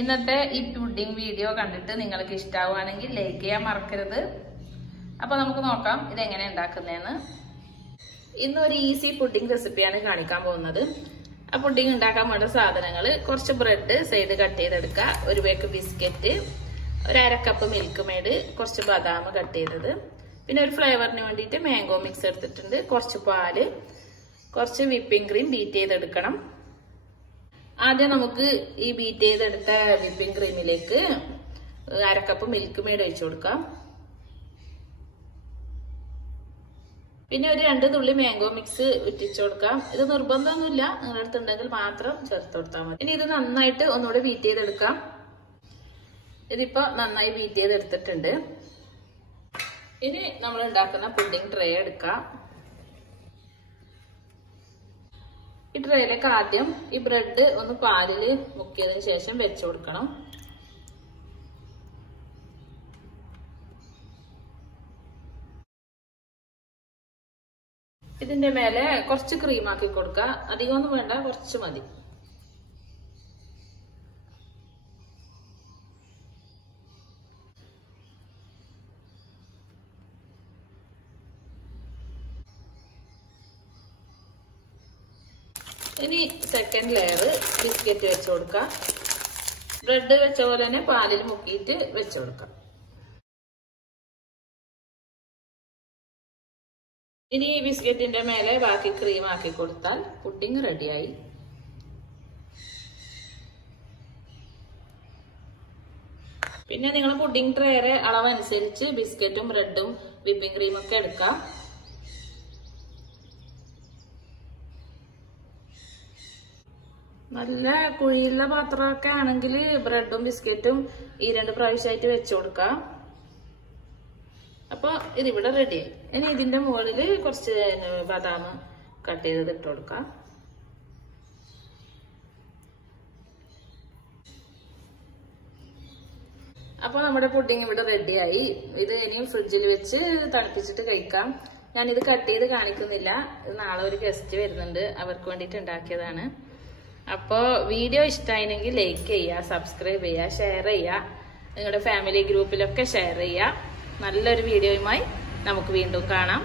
ഇന്നത്തെ ഈ pudding video കണ്ടിട്ട് നിങ്ങൾക്ക് ഇഷ്ടമാവുകയാണെങ്കിൽ ലൈക്ക് ചെയ്യാൻ മറക്കരുത്. അപ്പോൾ നമുക്ക് നോക്കാം ഇതെങ്ങനെ ഉണ്ടാക്കുന്നതെന്ന്. ഇന്നൊരു ഈസി പുഡിംഗ് റെസിപ്പിയാണ് കാണിക്കാൻ പോകുന്നത്. ആ പുഡിംഗ് ഉണ്ടാക്കാൻ വേണ്ട സാധനങ്ങൾ: കുറച്ച് ബ്രെഡ് സൈഡ് കട്ട് ചെയ്തെടുക്കുക, ഒരു പേക്ക് ബിസ്ക്കറ്റ്, ഒരു അര കപ്പ് മിൽക്ക് മെയ്ഡ്, കുറച്ച് ബദാം കട്ട് ചെയ്തത്, പിന്നെ ഒരു ഫ്ലേവറിന് വേണ്ടിയിട്ട് മാംഗോ മിക്സ് എടുത്തിട്ടുണ്ട്, കുറച്ച് പാല്, കുറച്ച് വിപ്പിംഗ് ക്രീം ബീറ്റ് ചെയ്തെടുക്കണം. ആദ്യം നമുക്ക് ഈ ബീറ്റ് ചെയ്തെടുത്ത വിപ്പിംഗ് ക്രീമിലേക്ക് അര കപ്പ് മിൽക്ക് മെയ്ഡ് ഒഴിച്ചു കൊടുക്കാം. പിന്നെ ഒരു 2 തുള്ളി മാംഗോ മിക്സ് ഇട്ടിച്ചു കൊടുക്കാം. ഇത് നിർബന്ധമൊന്നുമില്ല, നിങ്ങളുടെ അടുത്തുണ്ടെങ്കിൽ മാത്രം ചേർത്ത് കൊടുത്താൽ മതി. ഇനി ഇത് നന്നായിട്ട് ഒന്നുകൂടെ ബീറ്റ് ചെയ്തെടുക്കാം. ഇതിപ്പോ നന്നായി ബീറ്റ് ചെയ്തെടുത്തിട്ടുണ്ട്. ഇനി നമ്മൾ ഉണ്ടാക്കുന്ന പുഡിംഗ് ട്രേ എടുക്കാം. ഈ ട്രേയിലേക്ക് ആദ്യം ഈ ബ്രെഡ് ഒന്ന് പാലില് മുക്കിയതിന് ശേഷം വെച്ചു കൊടുക്കണം. ഇതിന്റെ മേലെ കുറച്ച് ക്രീം ആക്കി കൊടുക്കുക. അധികമൊന്നും വേണ്ട, കുറച്ച് മതി. ഇനി സെക്കൻഡ് ലെയർ ബിസ്ക്കറ്റ് വെച്ചു കൊടുക്കുക. ബ്രെഡ് വെച്ച പോലെ തന്നെ പാലിൽ മുക്കിയിട്ട് വെച്ചു കൊടുക്കാം. ഇനി ഈ ബിസ്ക്കറ്റിന്റെ മേലെ ബാക്കി ക്രീം ആക്കി കൊടുത്താൽ പുഡിംഗ് റെഡിയായി. പിന്നെ നിങ്ങൾ പുഡിംഗ് ട്രേയുടെ അളവനുസരിച്ച് ബിസ്ക്കറ്റും ബ്രെഡും വിപ്പിംഗ് ക്രീമും ഒക്കെ എടുക്കാം. നല്ല കുഴിയുള്ള പാത്രമൊക്കെ ആണെങ്കിൽ ബ്രെഡും ബിസ്ക്കറ്റും ഈ 2 പ്രാവശ്യമായിട്ട് വെച്ചു കൊടുക്കാം. അപ്പൊ ഇതിവിടെ റെഡിയായി. ഇനി ഇതിന്റെ മുകളിൽ കുറച്ച് ബദാം കട്ട് ചെയ്ത് ഇട്ട് കൊടുക്കാം. അപ്പൊ നമ്മുടെ പുഡിംഗ് ഇവിടെ റെഡിയായി. ഇത് ഇനിയും ഫ്രിഡ്ജിൽ വെച്ച് തണുപ്പിച്ചിട്ട് കഴിക്കാം. ഞാനിത് കട്ട് ചെയ്ത് കാണിക്കുന്നില്ല. നാളെ ഒരു ഗസ്റ്റ് വരുന്നുണ്ട്, അവർക്ക് വേണ്ടിയിട്ട് ഉണ്ടാക്കിയതാണ്. അപ്പോൾ വീഡിയോ ഇഷ്ടമായിരുന്നെങ്കിൽ ലൈക്ക് ചെയ്യുക, സബ്സ്ക്രൈബ് ചെയ്യുക, ഷെയർ ചെയ്യുക, നിങ്ങളുടെ ഫാമിലി ഗ്രൂപ്പിലൊക്കെ ഷെയർ ചെയ്യുക. നല്ലൊരു വീഡിയോയുമായി നമുക്ക് വീണ്ടും കാണാം.